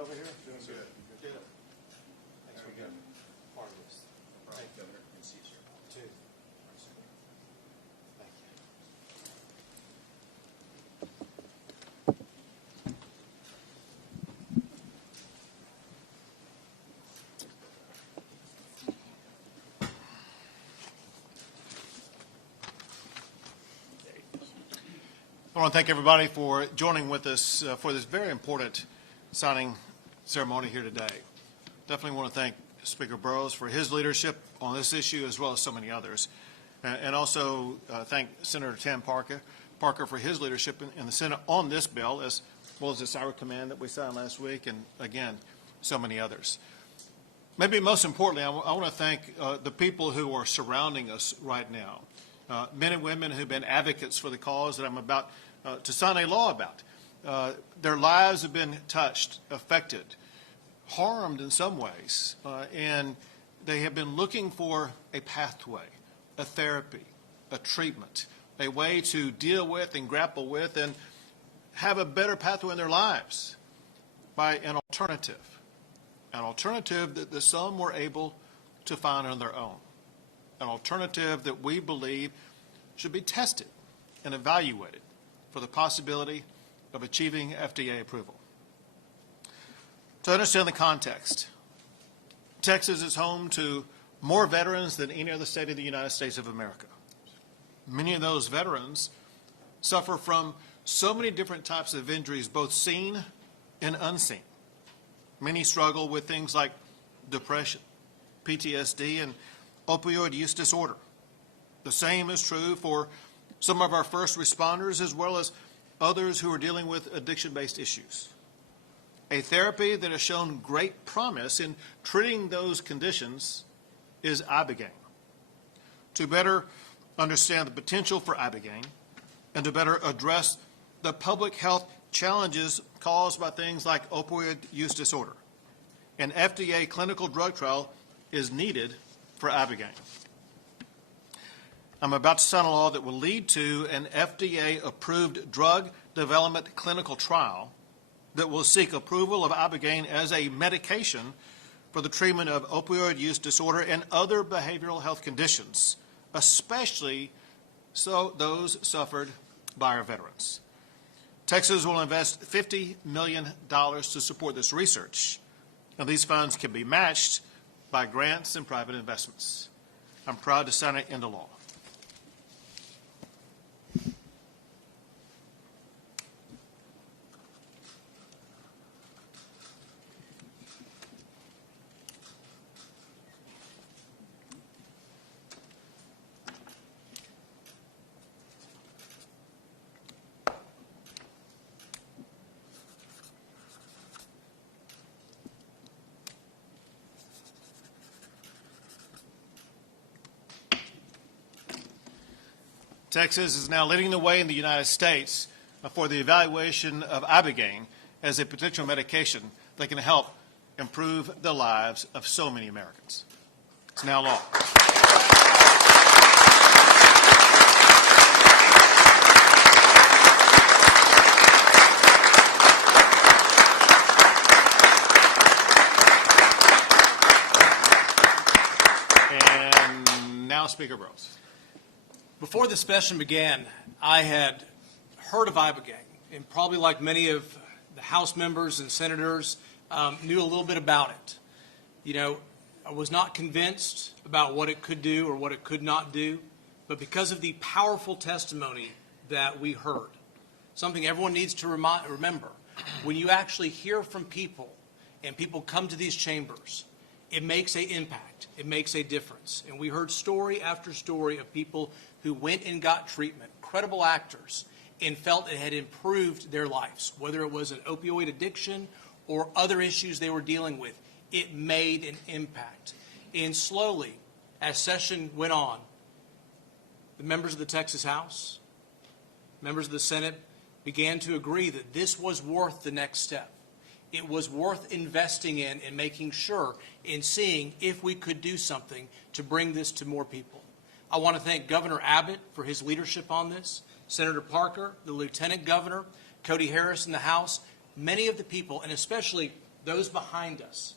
over here? Doing good. Good. Thanks for being part of this. Thank you, Governor. And Caesar. Too. Thank you. I want to thank everybody for joining with us for this very important signing ceremony here today. Definitely want to thank Speaker Burrows for his leadership on this issue as well as so many others. And also thank Senator Tim Parker for his leadership in the Senate on this bill, as well as the Cyber Command that we signed last week, and again, so many others. Maybe most importantly, I want to thank the people who are surrounding us right now, men and women who've been advocates for the cause that I'm about to sign a law about. Their lives have been touched, affected, harmed in some ways, and they have been looking for a pathway, a therapy, a treatment, a way to deal with and grapple with and have a better pathway in their lives by an alternative that some were able to find on their own, an alternative that we believe should be tested and evaluated for the possibility of achieving FDA approval. To understand the context, Texas is home to more veterans than any other state of the United States of America. Many of those veterans suffer from so many different types of injuries, both seen and unseen. Many struggle with things like depression, PTSD, and opioid use disorder. The same is true for some of our first responders as well as others who are dealing with addiction-based issues. A therapy that has shown great promise in treating those conditions is ibogaine. To better understand the potential for ibogaine and to better address the public health challenges caused by things like opioid use disorder, an FDA clinical drug trial is needed for ibogaine. I'm about to sign a law that will lead to an FDA-approved drug development clinical trial that will seek approval of ibogaine as a medication for the treatment of opioid use disorder and other behavioral health conditions, especially so those suffered by our veterans. Texas will invest $50 million to support this research, and these funds can be matched by grants and private investments. I'm proud to sign it into law. Texas is now leading the way in the United States for the evaluation of ibogaine as a potential medication that can help improve the lives of so many Americans. It's now law. And now Speaker Burrows. Before this session began, I had heard of ibogaine, and probably like many of the House members and senators, knew a little bit about it. You know, I was not convinced about what it could do or what it could not do, but because of the powerful testimony that we heard, something everyone needs to remember, when you actually hear from people and people come to these chambers, it makes an impact. It makes a difference. And we heard story after story of people who went and got treatment, credible actors, and felt it had improved their lives, whether it was an opioid addiction or other issues they were dealing with. It made an impact. And slowly, as session went on, the members of the Texas House, members of the Senate began to agree that this was worth the next step. It was worth investing in and making sure and seeing if we could do something to bring this to more people. I want to thank Governor Abbott for his leadership on this, Senator Parker, the Lieutenant Governor, Cody Harris in the House, many of the people, and especially those behind us,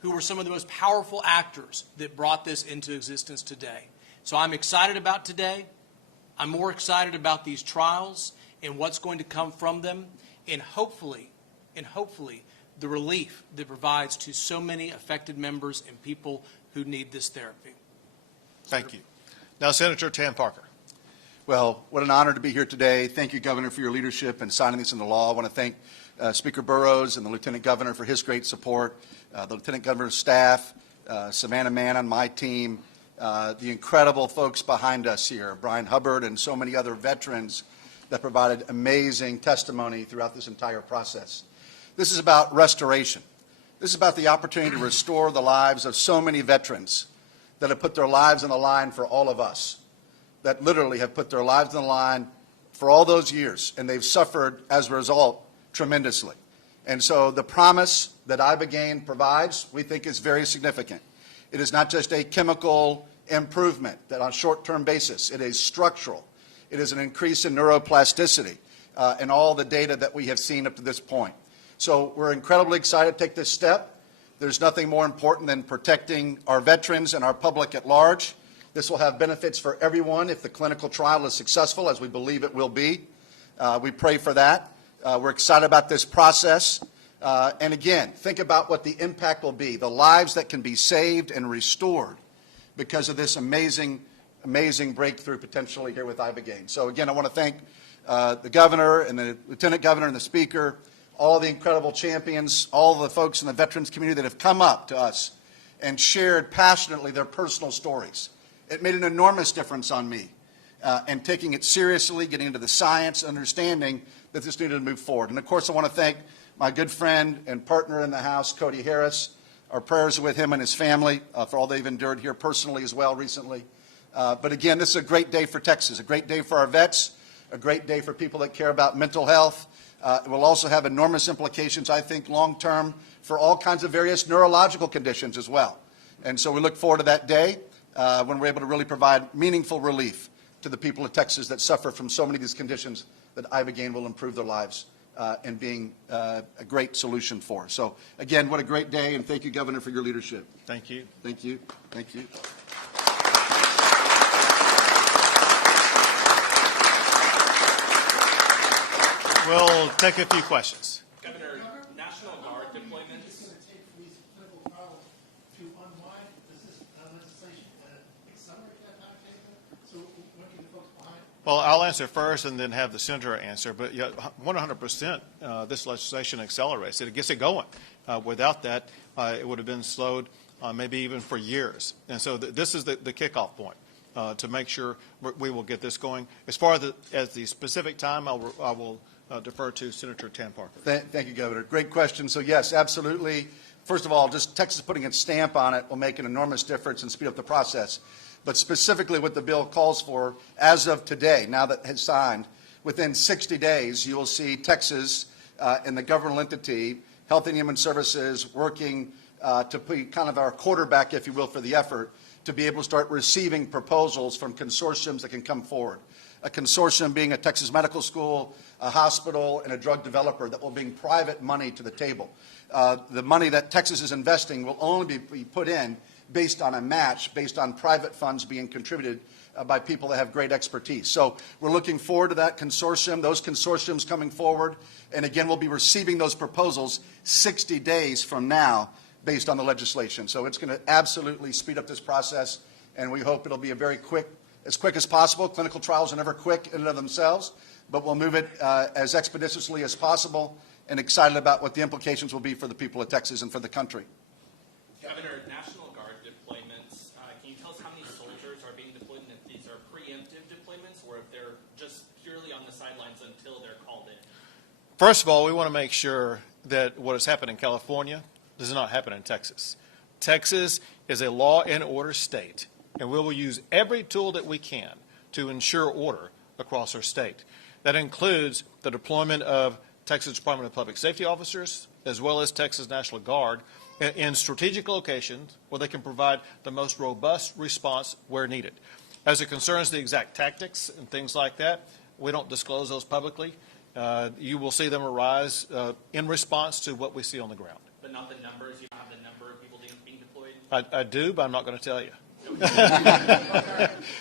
who were some of the most powerful actors that brought this into existence today. So I'm excited about today. I'm more excited about these trials and what's going to come from them, and hopefully, the relief that provides to so many affected members and people who need this therapy. Thank you. Now, Senator Tam Parker. Well, what an honor to be here today. Thank you, Governor, for your leadership in signing this into law. I want to thank Speaker Burrows and the Lieutenant Governor for his great support, the Lieutenant Governor's staff, Savannah Mann on my team, the incredible folks behind us here, Brian Hubbard and so many other veterans that provided amazing testimony throughout this entire process. This is about restoration. This is about the opportunity to restore the lives of so many veterans that have put their lives on the line for all of us, that literally have put their lives on the line for all those years, and they've suffered as a result tremendously. And so the promise that ibogaine provides, we think, is very significant. It is not just a chemical improvement that on a short-term basis. It is structural. It is an increase in neuroplasticity in all the data that we have seen up to this point. So we're incredibly excited to take this step. There's nothing more important than protecting our veterans and our public at large. This will have benefits for everyone if the clinical trial is successful, as we believe it will be. We pray for that. We're excited about this process. And again, think about what the impact will be, the lives that can be saved and restored because of this amazing breakthrough potentially here with ibogaine. So again, I want to thank the Governor and the Lieutenant Governor and the Speaker, all the incredible champions, all the folks in the veterans community that have come up to us and shared passionately their personal stories. It made an enormous difference on me, and taking it seriously, getting into the science, understanding that this needed to move forward. And of course, I want to thank my good friend and partner in the House, Cody Harris. Our prayers are with him and his family for all they've endured here personally as well recently. But again, this is a great day for Texas, a great day for our vets, a great day for people that care about mental health. It will also have enormous implications, I think, long-term for all kinds of various neurological conditions as well. And so we look forward to that day when we're able to really provide meaningful relief to the people of Texas that suffer from so many of these conditions that ibogaine will improve their lives and being a great solution for. So, again, what a great day, and thank you, Governor, for your leadership. Thank you. Thank you. Thank you. We'll take a few questions. Governor, National Guard deployments. It's going to take for these clinical trials to unwind. Does this legislation accelerate that timetable? So when can the folks behind? Well, I'll answer first and then have the senator answer. But yeah, 100%, this legislation accelerates it. It gets it going. Without that, it would have been slowed maybe even for years. And so this is the kickoff point to make sure we will get this going. As far as the specific time, I will defer to Senator Tam Parker. Thank you, Governor. Great question. So, yes, absolutely. First of all, just Texas putting its stamp on it will make an enormous difference and speed up the process. But specifically what the bill calls for, as of today, now that it's signed, within 60 days, you will see Texas and the governmental entity, Health and Human Services, working to be kind of our quarterback, if you will, for the effort, to be able to start receiving proposals from consortiums that can come forward. A consortium being a Texas medical school, a hospital, and a drug developer that will bring private money to the table. The money that Texas is investing will only be put in based on a match, based on private funds being contributed by people that have great expertise. So we're looking forward to that consortium, those consortiums coming forward. And again, we'll be receiving those proposals 60 days from now based on the legislation. So it's going to absolutely speed up this process, and we hope it'll be a very quick, as quick as possible. Clinical trials are never quick in and of themselves, but we'll move it as expeditiously as possible, and excited about what the implications will be for the people of Texas and for the country. Governor, National Guard deployments, can you tell us how many soldiers are being deployed, and if these are preemptive deployments or if they're just purely on the sidelines until they're called in? First of all, we want to make sure that what has happened in California does not happen in Texas. Texas is a law and order state, and we will use every tool that we can to ensure order across our state. That includes the deployment of Texas Department of Public Safety officers, as well as Texas National Guard, in strategic locations where they can provide the most robust response where needed. As it concerns the exact tactics and things like that, we don't disclose those publicly. You will see them arise in response to what we see on the ground. But not the numbers. You don't have the number of people being deployed. I do, but I'm not going to tell you.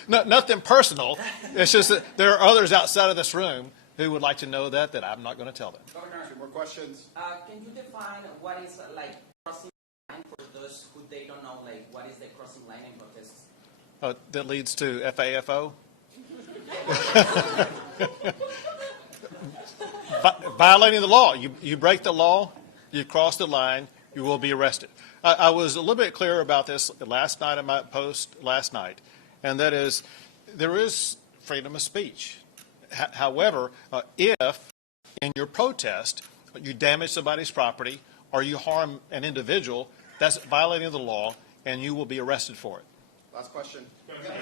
No, nothing personal. It's just that there are others outside of this room who would like to know that I'm not going to tell them. Governor, more questions? Can you define what is like crossing line for those who they don't know, like what is the crossing line in protests? That leads to FAFO. Violating the law. You break the law, you cross the line, you will be arrested. I was a little bit clearer about this last night in my post last night, and that is there is freedom of speech. However, if in your protest you damage somebody's property or you harm an individual, that's violating the law, and you will be arrested for it. Last question. Governor,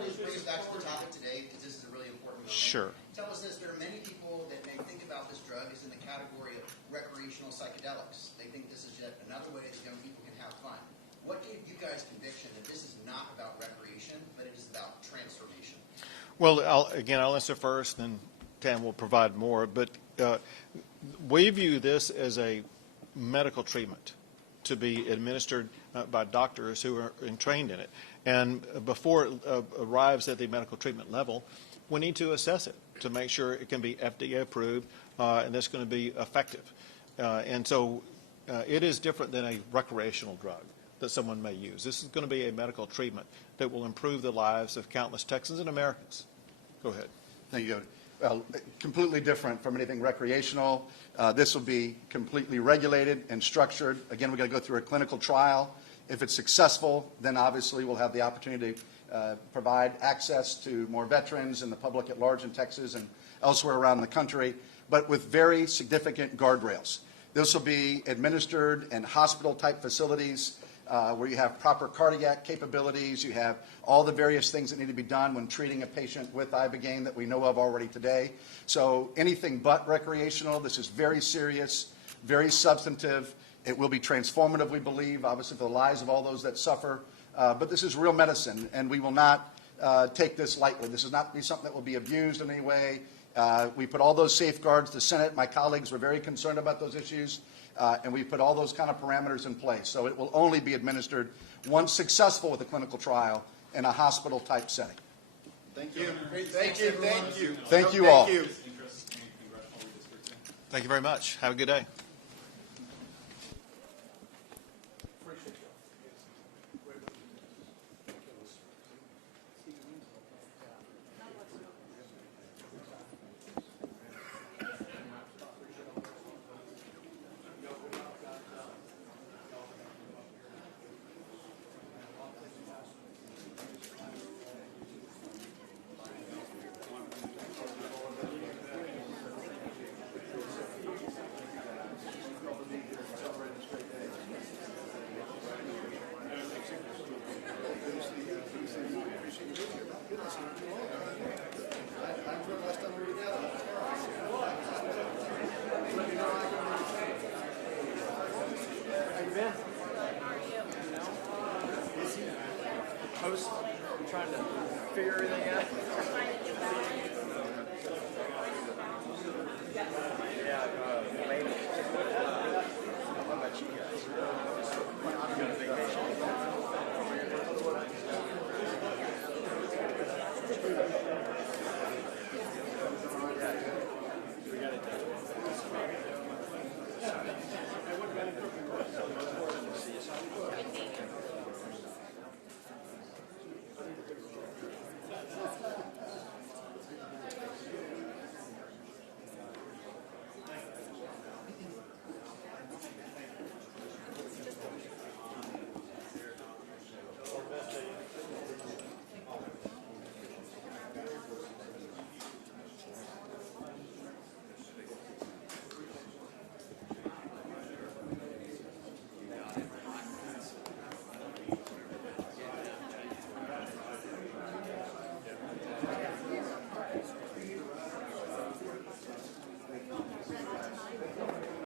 let's bring us back to the topic today because this is a really important moment. Sure. Tell us this, there are many people that may think about this drug as in the category of recreational psychedelics. They think this is yet another way that young people can have fun. What gave you guys conviction that this is not about recreation, but it is about transformation? Well, I'll answer first, then Tam will provide more. But we view this as a medical treatment to be administered by doctors who are trained in it. And before it arrives at the medical treatment level, we need to assess it to make sure it can be FDA approved and that's going to be effective. And so it is different than a recreational drug that someone may use. This is going to be a medical treatment that will improve the lives of countless Texans and Americans. Go ahead. Thank you. Well, completely different from anything recreational. This will be completely regulated and structured. Again, we're going to go through a clinical trial. If it's successful, then obviously we'll have the opportunity to provide access to more veterans and the public at large in Texas and elsewhere around the country, but with very significant guardrails. This will be administered in hospital-type facilities where you have proper cardiac capabilities, you have all the various things that need to be done when treating a patient with ibogaine that we know of already today. So anything but recreational. This is very serious, very substantive. It will be transformative, we believe, obviously for the lives of all those that suffer. But this is real medicine, and we will not take this lightly. This is not be something that will be abused in any way. We put all those safeguards. The Senate, my colleagues, were very concerned about those issues, and we put all those kind of parameters in place. So it will only be administered once successful with a clinical trial in a hospital-type setting. Thank you. Thank you. Thank you. Thank you all. Thank you very much. Have a good day.